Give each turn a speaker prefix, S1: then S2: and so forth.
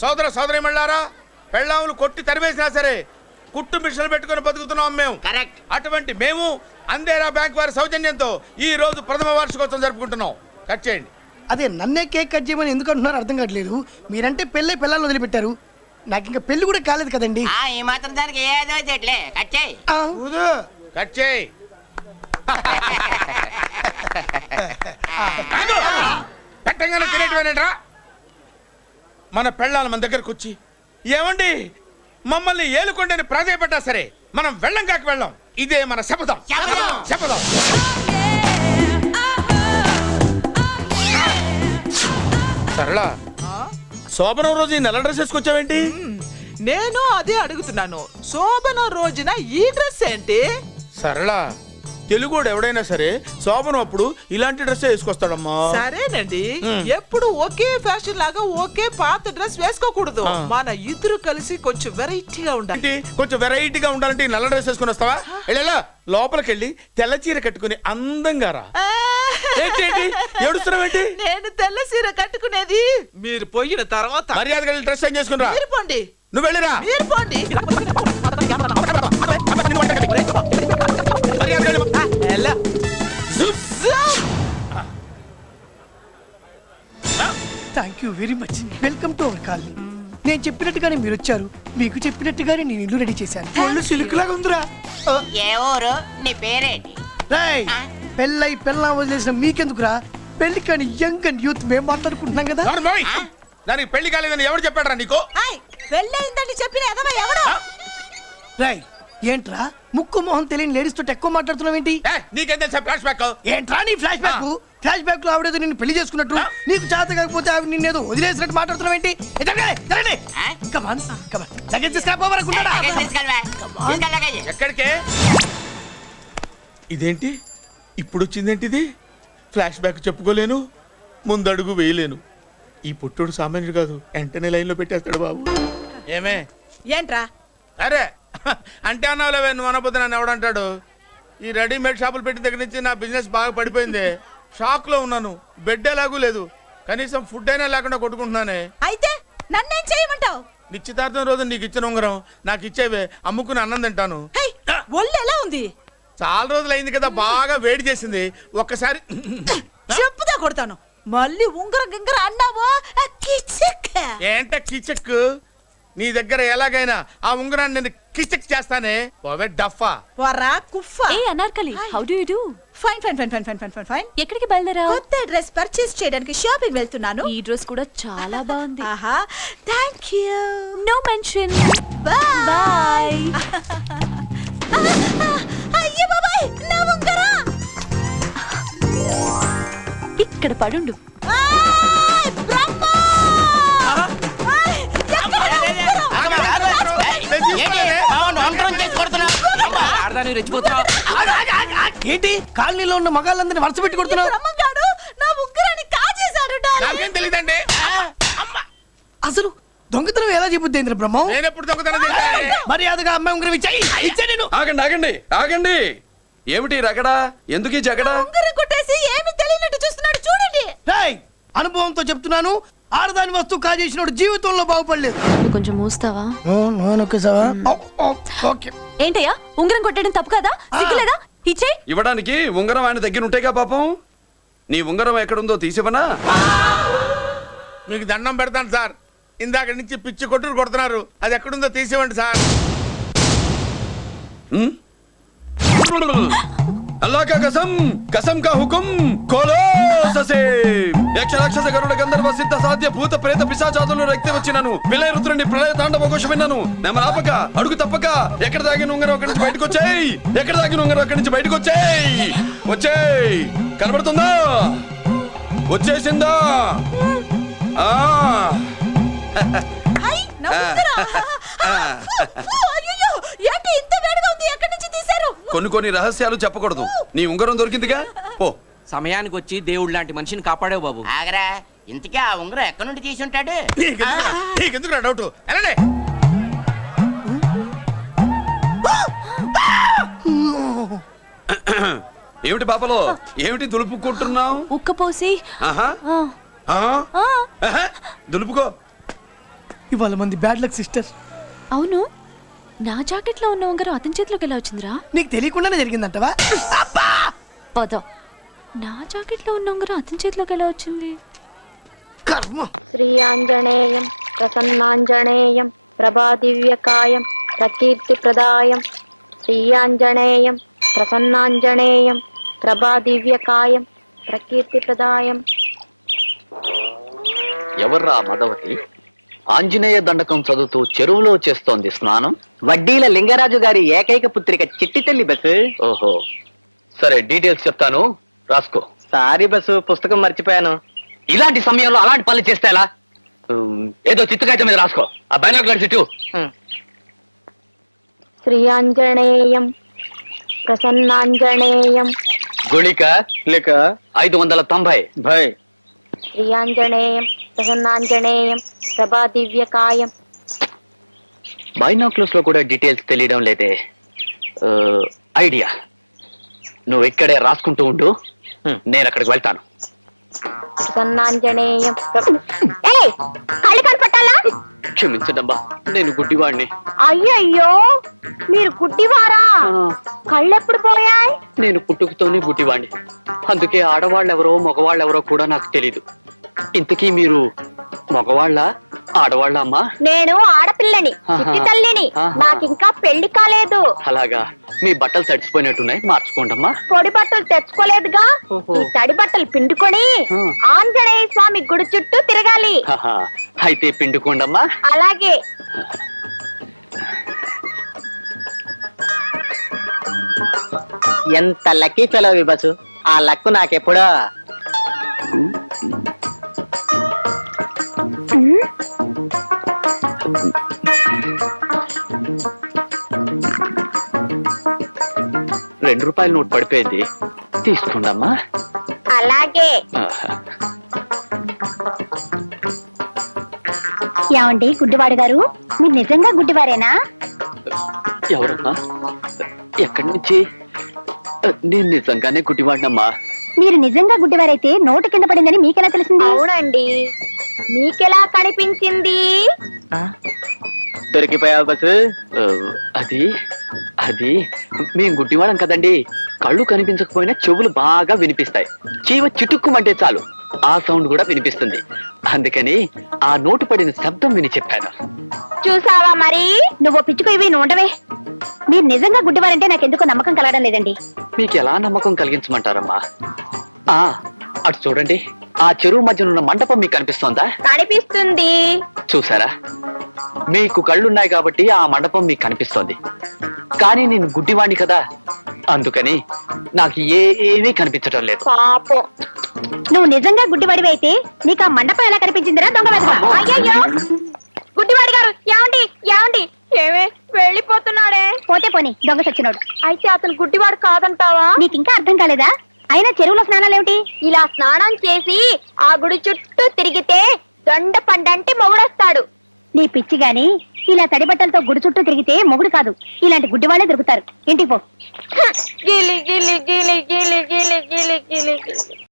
S1: సోదర సోదరీమణులారా, పెళ్ళాములు కొట్టి తరివేసినా సరే కుట్టు మిషన్లు పెట్టుకుని బతుకుతున్నాం మేము.
S2: కరెక్ట్.
S1: అటువంటి మేము అందేరా బ్యాంక్ వారి సౌజన్యంతో ఈ రోజు ప్రథమ వార్షికోత్సవం జరుపుకుంటున్నాం. కట్ చేయండి.
S3: అదే నన్నే కేక్ కట్ చేయమని ఎందుకు అంటున్నారో అర్థం కావట్లేదు. మీరంటే పెళ్ళై పిల్లల్ని వదిలిపెట్టారు, నాకు ఇంకా పెళ్లి కూడా కాలేదు కదండి.
S2: ఈ మాత్రం దానికి ఏదో చెట్లే కచ్చాయి.
S1: కట్ చేయి. పెట్టంగానే తినేటివేనేట్రా. మన పెళ్ళాలు మన దగ్గరకు వచ్చి ఏమండి మమ్మల్ని ఏలుకొండని ప్రాధాయపడ్డా సరే మనం వెళ్ళం కాక వెళ్ళం. ఇదే మన శపథం. శపథం. సరళ, శోభనం రోజు ఈ నల్ల డ్రెస్ వేసుకొచ్చావేంటి?
S4: నేను అదే అడుగుతున్నాను. శోభన రోజున ఈ డ్రెస్ ఏంటి?
S1: సరళ, తెలుగుడు ఎవడైనా సరే శోభనం అప్పుడు ఇలాంటి డ్రెస్ వేసుకొస్తాడమ్మా.
S4: సరేనండి, ఎప్పుడు ఒకే ఫ్యాషన్ లాగా ఒకే పాత డ్రెస్ వేసుకోకూడదు. మన ఇద్దరు కలిసి కొంచెం వెరైటీగా ఉండాలి.
S1: కొంచెం వెరైటీగా ఉండాలంటే నల్ల డ్రెస్ వేసుకుని వస్తావా? వెళ్ళా లోపలికి వెళ్ళి తెల్ల చీర కట్టుకుని అందంగా రా. ఏడుస్తున్నావేంటి?
S4: నేను తెల్ల చీర కట్టుకునేది మీరు పోయిన తర్వాత.
S1: మర్యాదగా డ్రెస్ చేంజ్ చేసుకుని రా.
S4: మీరు పోండి.
S1: నువ్వు వెళ్ళిరా.
S4: మీరు పోండి.
S3: Thank you very much. Welcome to our colony. నేను చెప్పినట్టుగానే మీరు వచ్చారు, మీకు చెప్పినట్టుగానే నేను ఇల్లు రెడీ చేశాను. ఒళ్ళు సిల్క్ లాగా ఉందిరా.
S2: ఏ ఊరు? నీ పేరేంటి?
S3: రాయ్, పెళ్ళై పెళ్ళ వదిలేసిన మీకెందుకురా? పెళ్లి కాని యంగ్ అండ్ యూత్ మేము మాట్లాడుకుంటున్నాం కదా.
S1: దానికి పెళ్లి కాలేదని ఎవరు చెప్పాడరా నీకు?
S4: పెళ్ళయిందని చెప్పిన ఎదవ ఎవడు?
S3: రాయ్, ఏంట్రా ముక్కు మొహం తెలియని లేడీస్ తోటి ఎక్కువ మాట్లాడుతున్నావు ఏంటి?
S1: నీకేం తెలుసా ఫ్లాష్ బ్యాక్?
S3: ఏంట్రా నీ ఫ్లాష్ బ్యాక్? ఫ్లాష్ బ్యాక్ లో ఆవిడేదో నిన్ను పెళ్లి చేసుకున్నట్టు, నీకు చేత కాకపోతే ఆవిడ నిన్నేదో వదిలేసినట్టు మాట్లాడుతున్నావు ఏంటి?
S1: ఎక్కడికే? ఇదేంటి ఇప్పుడు వచ్చిందేంటి? ఇది ఫ్లాష్ బ్యాక్ చెప్పుకోలేను, ముందడుగు వేయలేను. ఈ పుట్టుడు సామాన్యుడు కాదు, వెంటనే లైన్ లో పెట్టేస్తాడు బాబు. ఏమే
S4: ఏంట్రా?
S1: అరే అంటే అన్నావులేవే, నువ్వు అనబోద్దు నన్ను ఎవడంటాడు. ఈ రెడీమేడ్ షాపులు పెట్టిన దగ్గర నుంచి నా బిజినెస్ బాగా పడిపోయింది. షాక్ లో ఉన్నాను, బెడ్ ఎలాగూ లేదు, కనీసం ఫుడ్ అయినా లేకుండా కొట్టుకుంటున్నానే.
S4: అయితే నన్నేం చేయమంటావు?
S1: నిశ్చితార్థం రోజు నీకు ఇచ్చిన ఉంగరం నాకు ఇచ్చేవే, అమ్ముకుని అన్నం తింటాను.
S4: ఒళ్ళు ఎలా ఉంది?
S1: చాలా రోజులు అయింది కదా, బాగా వేడి చేసింది. ఒక్కసారి
S4: చెప్పుదా కొడతాను. మళ్ళీ ఉంగరం గింగర అన్నావో
S1: ఏంట కిచక్? నీ దగ్గర ఎలాగైనా ఆ ఉంగరాన్ని నేను కిచక్ చేస్తానే. పోవే డఫా.
S4: వరా కుఫా.
S5: ఏ Anarkali, how do you do?
S4: Fine fine fine fine fine fine fine.
S5: ఎక్కడికి బయలుదేరావు?
S4: కొత్త డ్రెస్ పర్చేస్ చేయడానికి షాపింగ్ వెళ్తున్నాను.
S5: ఈ డ్రెస్ కూడా చాలా బాగుంది.
S4: ఆహా, thank you.
S5: No mention.
S4: Bye
S5: bye.
S4: అయ్యో బాబాయ్, నా ఉంగరం
S5: ఇక్కడ పడుండు.
S3: ఏంటి కాలనీలో ఉన్న మగాళ్ళందరినీ వరుస పెట్టి కొడుతున్నావు?
S4: నా ఉంగరాన్ని కాజేశాడు.
S1: నాకేం తెలియదండి.
S3: అసలు దొంగతనం ఎలా చెబుద్ది బ్రహ్మం?
S1: నేను ఎప్పుడు దొంగతనం చేశాను?
S3: మర్యాదగా అమ్మాయి ఉంగరం ఇచ్చా. నేను
S6: ఆగండి ఆగండి ఆగండి. ఏమిటి రగడా? ఎందుకు జగడా?
S4: ఉంగరం కొట్టేసి ఏమీ తెలియనట్టు చూస్తున్నాడు, చూడండి.
S3: రేయ్, అనుభవంతో చెప్తున్నాను, ఆడదాని వస్తువు కాజేసినోడు జీవితంలో బాగుపడలేదు.
S5: కొంచెం మూస్తావా? ఏంటయ్యా, ఉంగరం కొట్టడం తప్పు కదా? సిగ్గులేదా? ఇచ్చేయ్.
S6: ఇవ్వడానికి ఉంగరం ఆయన దగ్గర ఉంటేగా పాపం. నీ ఉంగరం ఎక్కడుందో తీసివనా?
S1: మీకు దండం పెడతాను సార్, ఇందాక నుంచి పిచ్చి కొట్టుడు కొడుతున్నారు, అది ఎక్కడుందో తీసివ్వండి సార్.
S6: అల్లాహ్ కా కసం, కసం కా హుకుం, కోలో ససే. యక్ష రాక్షస గరుడ గంధర్వ సిద్ధ సాధ్య భూత ప్రేత పిశాచాదులు రక్తి వచ్చినాను. విలయ రుద్రుని ప్రళయ తాండవ ఘోష విన్నాను. నెమరాపక అడుగు తప్పక ఎక్కడ దాగిన ఉంగరం అక్కడి నుంచి బయటకు వచ్చేయ్. ఎక్కడ దాగిన ఉంగరం అక్కడి నుంచి బయటకు వచ్చేయ్. వచ్చేయ్. కనబడుతుందా? వచ్చేసిందా? కొన్ని కొన్ని రహస్యాలు చెప్పకూడదు. నీ ఉంగరం దొరికిందిగా, పో.
S7: సమయానికి వచ్చి దేవుడు లాంటి మనిషిని కాపాడావు బాబు.
S2: ఆగరా, ఇంతకీ ఆ ఉంగరం ఎక్కడి నుండి తీసి ఉంటాడు?
S1: నీకెందుకు డౌట్? వెళ్ళండి.
S6: ఏమిటి పాపలో, ఏమిటి దులుపుకుంటున్నావు?
S5: ఉక్కపోసి
S6: దులుపుకో.
S3: ఇవాళ మంది బ్యాడ్ లక్ సిస్టర్.
S5: అవును, నా జాకెట్ లో ఉన్న ఉంగరం అతని చేతిలోకి ఎలా వచ్చిందిరా?
S3: నీకు తెలియకుండానే జరిగిందంటవా?
S5: పద. నా జాకెట్ లో ఉన్న ఉంగరం అతని చేతిలోకి ఎలా వచ్చింది?
S3: కర్మ.
S8: శ్రీయాంజనేయం ప్రసన్నాంజనేయం ప్రభాదివ్యకాయం ప్రకీర్తిప్రదాయం శ్రీయాంజనేయం ప్రసన్నాంజనేయం ప్రభాదివ్యకాయం ప్రకీర్తిప్రదాయం.
S9: ఎవర్రా మదవతి? ఆంజనేయ దండకం చదువుతూ చెరువులో చేస్తోంది స్నానం.
S10: వడ్డీల లింగరాజు గారి ఏకైక పుత్రిక చిట్టి తల్లి బస్సు.
S9: ఓహో, సరే డీటెయిల్స్ చెప్తాను, రాసుకో.
S10: సారీ బస్సు, పుస్తకం మర్చిపోయాను.
S9: ఇలాంటి సమయంలో అలాంటి పనులు చేస్తే ఎలా? ఏదో చిత్తకాయత మీద రాసుకో. ఆ బైనాక్యులర్ ఇటు.
S8: శ్రీయాంజనేయం ప్రసన్నాంజనేయం
S9: గుళిక
S10: లేక
S9: 590.
S10: భయ్.
S8: శ్రీయాంజనేయం ప్రసన్నాంజనేయం ప్రభాదివ్యకాయం.
S9: బైనాక్యులర్స్ లో కూడా డీటెయిల్స్ తెలియడం లేదే. ఐడియా, నువ్వు ఇక్కడే రాసుకుంటూ ఉండు, నేను అక్కడికి వెళ్తాను.
S8: ప్రసన్నాంజనేయం కళ్ళు కనపట్టాలా?
S9: క్షమించదమ్మా, నేను గుడ్డివాడిని.
S8: అయ్యయ్యో, మీరు గుడ్డివారా? కళ్ళెప్పుడు పోయాయి?
S9: నేను పుట్టుకతోనే గుడ్డివాడిని, అందుకే ఆడవాళ్ళెవరో మగవాళ్ళెవరో కూడా నాకు తెలీదు. ఇంతకీ మీరు మగవాళ్ళ ఆడవాళ్ళ అమ్మా?
S8: నేను ఆడపిల్లని, చిట్టి తల్లిని. నాకింకా పెళ్లి కాలేదు.
S9: అలాగా, మీ బట్టలు తడిసిపోయినట్టున్నాయి, మార్చుకోండమ్మా.
S8: పొడి బట్టలు తెచ్చుకోలేదుగా, ఈ తడి బట్టలు పిండుకొని ఆంజనేయ స్వామి గుడి చుట్టూ తిరగాలి.
S9: హహా, అయితే పిండుకోండమ్మా.
S8: అలాగే.
S10: ఎంత లక్కీ ఫెలో బస్సు. ఆ లక్కు నాకెప్పుడో.
S9: ₹2 నోట్ పడిపోయింది, తీసుకోండమ్మా.
S8: అలాగే. ఏమండి గుడ్డివాడు గారు, మీరు నిజంగా గుడ్డివారేనా?
S9: ఎవరమ్మా? ఎక్కడి నుంచి? నేను నిజంగానే గుడ్డివాడినమ్మా.
S8: మీరు నిజంగా గుడ్డివారైతే నోటు కింద పడిందని మీకెలా తెలిసింది? అవునండి, మీకెలా కనిపించింది?
S10: దొరికిపోయావు బస్సు.
S9: అది అది మేము గుడ్డివాళ్ళం కదండి, కళ్ళు కనిపించకపోయినా చెవులు బాగా వినిపిస్తాయి. చీవ చిటుక్కుమంటే చాలు ఆ సౌండ్ కూడా వినిపిస్తుంది. అందుకని ఆ నోటు పడిన శబ్దం విని చెప్పాను.
S8: చూసావా మరి, నువ్వు పిచ్చుకు ఇవి ఉండవే. మీరు నిజంగా గుడ్డివారంటే నాకెందుకు నమ్మకం కలగడం లేదండి.
S9: మీకు ఎలా నమ్మకం కలిగించమంటారమ్మా? అటు చూడండి, ఆ చెరువు మధ్యన ఉన్న మండపం మీకు కనిపిస్తోందా?
S8: కనిపిస్తుంది.
S9: చూసారా, మీకు కళ్ళున్నాయి కాబట్టి ఆ మండపం మీకు కనిపిస్తోంది. కానీ నేను గుడ్డివాణ్ణి కదా, అందుకని నాకు ఏమీ కనిపించడం లేదు.
S8: పాపం, నువ్వు నిజంగా గుడ్డివాడివి అయితే నీకు ఆ మండపం ఎలా కనిపించిందిరా దొంగ వెధవ? అయ్యయ్యో, గుడ్డివాడి గారు, ఏమండి ఏమండి, ఏమే వెళ్ళిపోతున్నాడే? పోతే పోని, దొంగ సచ్చినోడు. అయితే అతను గుడ్డివాడు కాదంటావా? నీకు ఇంకా అర్థం కాలేదా? అయినా చెరువులో స్నానాలేమిటి? ఇలా స్నానం చేసి ఆ గుడి చుట్టూ తిరిగితే దొండ పండంటే మొగుడొస్తాడు. నీ పిచ్చి గాని, ఇలా తడి బట్టలతో గుడి చుట్టూ తిరిగితే మొగుడు కాదు, ఇలాంటి గుడ్డి వాళ్ళే దొరుకుతారు. ఇంటికి పో. గిలి గిలి గిలి గిలి గిలి గిలి గిలి.